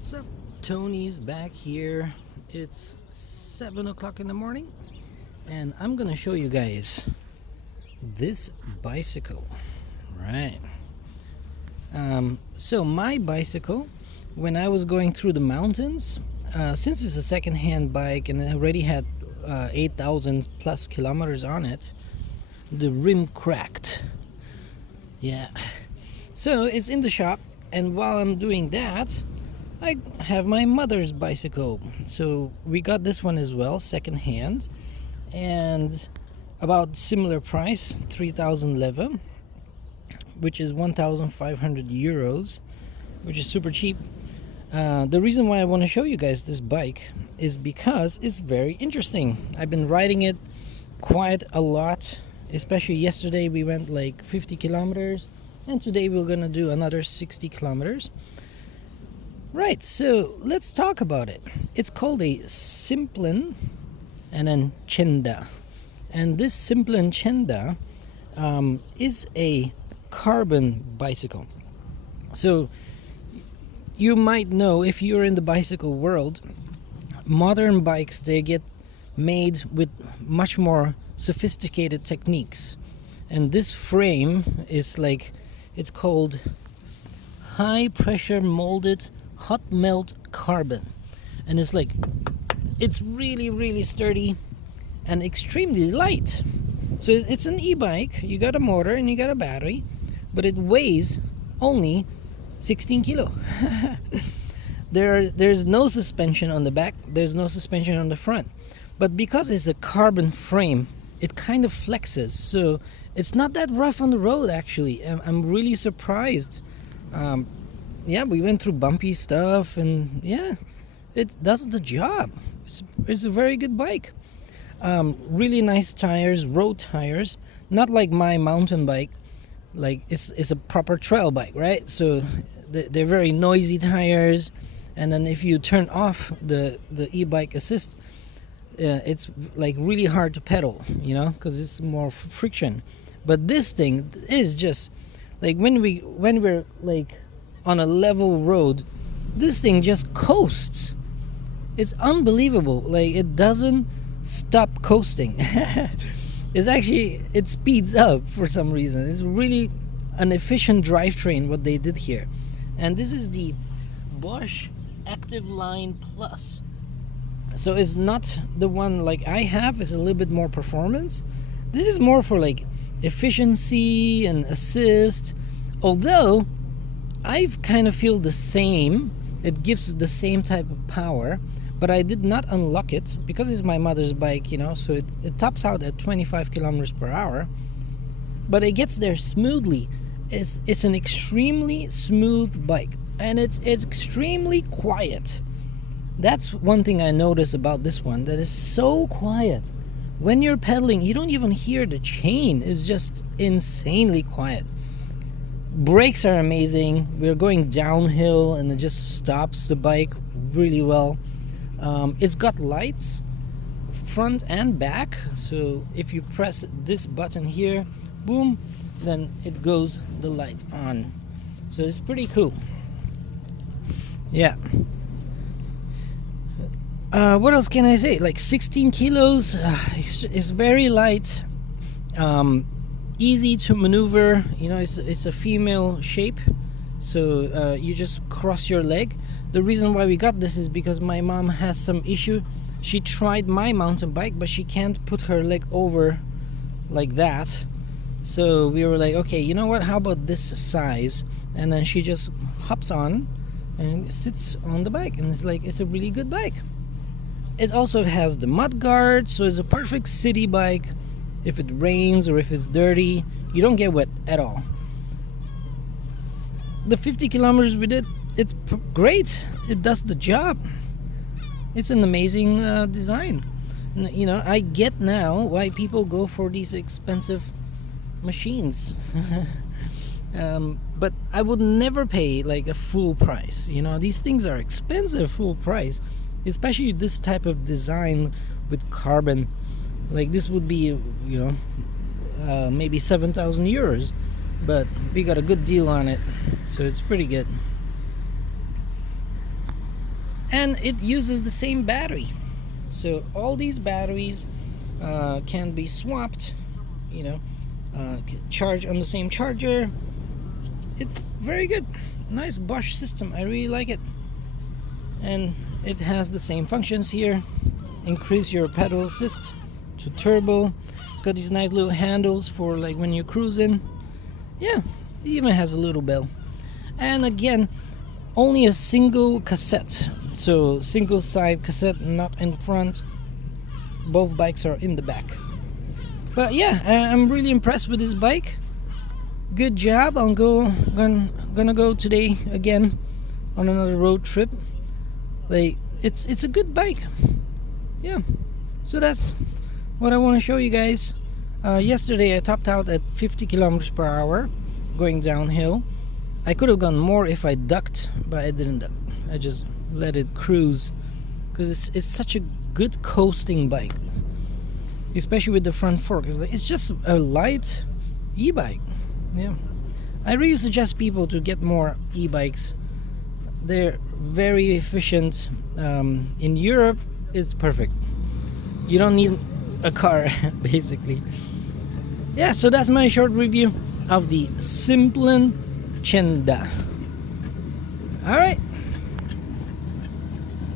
What's up? Tony's back here. It's 7 o'clock in the morning, and I'm gonna show you guys this bicycle. Right. So my bicycle, when I was going through the mountains, since it's a second-hand bike and it already had 8,000 plus kilometers on it, the rim cracked. Yeah. So it's in the shop, and while I'm doing that, I have my mother's bicycle. So we got this one as well, second hand, and about similar price, 3,000 leva, which is 1,500 euros, which is super cheap. The reason why I want to show you guys this bike is because it's very interesting. I've been riding it quite a lot, especially yesterday we went like 50 kilometers, and today we're gonna do another 60 kilometers. Right, so let's talk about it. It's called a Simplon and then Chenda. And this Simplon Chenda is a carbon bicycle. So you might know, if you're in the bicycle world, modern bikes, they get made with much more sophisticated techniques. And this frame is like, it's called high pressure molded hot melt carbon, and it's like, it's really sturdy and extremely light. So it's an e-bike. You got a motor and you got a battery, but it weighs only 16 kilo. There's no suspension on the back, there's no suspension on the front, but because it's a carbon frame, it kind of flexes, so it's not that rough on the road. Actually, I'm really surprised. Yeah, we went through bumpy stuff, and yeah, it does the job. It's a very good bike. Really nice tires, road tires, not like my mountain bike. Like it's a proper trail bike, right? So they're very noisy tires, and then if you turn off the e-bike assist, it's like really hard to pedal, you know, because it's more friction. But this thing is just like, when we're like on a level road, this thing just coasts. It's unbelievable. Like, it doesn't stop coasting. It's actually, it speeds up for some reason. It's really an efficient drivetrain what they did here. And this is the Bosch Active Line Plus. So it's not the one like I have. It's a little bit more performance. This is more for like efficiency and assist, although I kind of feel the same. It gives the same type of power, but I did not unlock it because it's my mother's bike, you know, so it tops out at 25 kilometers per hour, but it gets there smoothly. It's an extremely smooth bike, and it's extremely quiet. That's one thing I noticed about this one, that is so quiet. When you're pedaling, you don't even hear the chain. It's just insanely quiet. Brakes are amazing. We're going downhill and it just stops the bike really well. It's got lights front and back, so if you press this button here, boom, then it goes the light on. So it's pretty cool. Yeah. What else can I say? Like 16 kilos, it's very light, easy to maneuver. You know, it's a female shape, so you just cross your leg. The reason why we got this is because my mom has some issue. She tried my mountain bike, but she can't put her leg over like that. So we were like, okay, you know what, how about this size? And then she just hops on and sits on the bike, and it's like, it's a really good bike. It also has the mud guard, so it's a perfect city bike. If it rains or if it's dirty, you don't get wet at all. The 50 kilometers we did, it's great. It does the job. It's an amazing design. You know, I get now why people go for these expensive machines. But I would never pay like a full price. You know, these things are expensive full price, especially this type of design with carbon. Like, this would be, you know, maybe 7,000 euros, but we got a good deal on it, so it's pretty good. and it uses the same battery. So all these batteries can be swapped, you know, charge on the same charger. It's very good, nice Bosch system. I really like it, and it has the same functions here. Increase your pedal assist to turbo. It's got these nice little handles for like when you're cruising. Yeah, it even has a little bell. And again, only a single cassette, so single side cassette, not in the front. Both bikes are in the back. But yeah, I'm really impressed with this bike. Good job. I'm gonna go today again on another road trip. Like, it's a good bike. Yeah, so that's what I want to show you guys. Yesterday I topped out at 50 kilometers per hour going downhill. I could have gone more if I ducked, but I didn't duck. I just let it cruise, because it's such a good coasting bike, especially with the front fork. It's just a light e-bike. Yeah, I really suggest people to get more e-bikes. They're very efficient. In Europe it's perfect. You don't need a car basically. Yeah, so that's my short review of the Simplon Chenda. All right,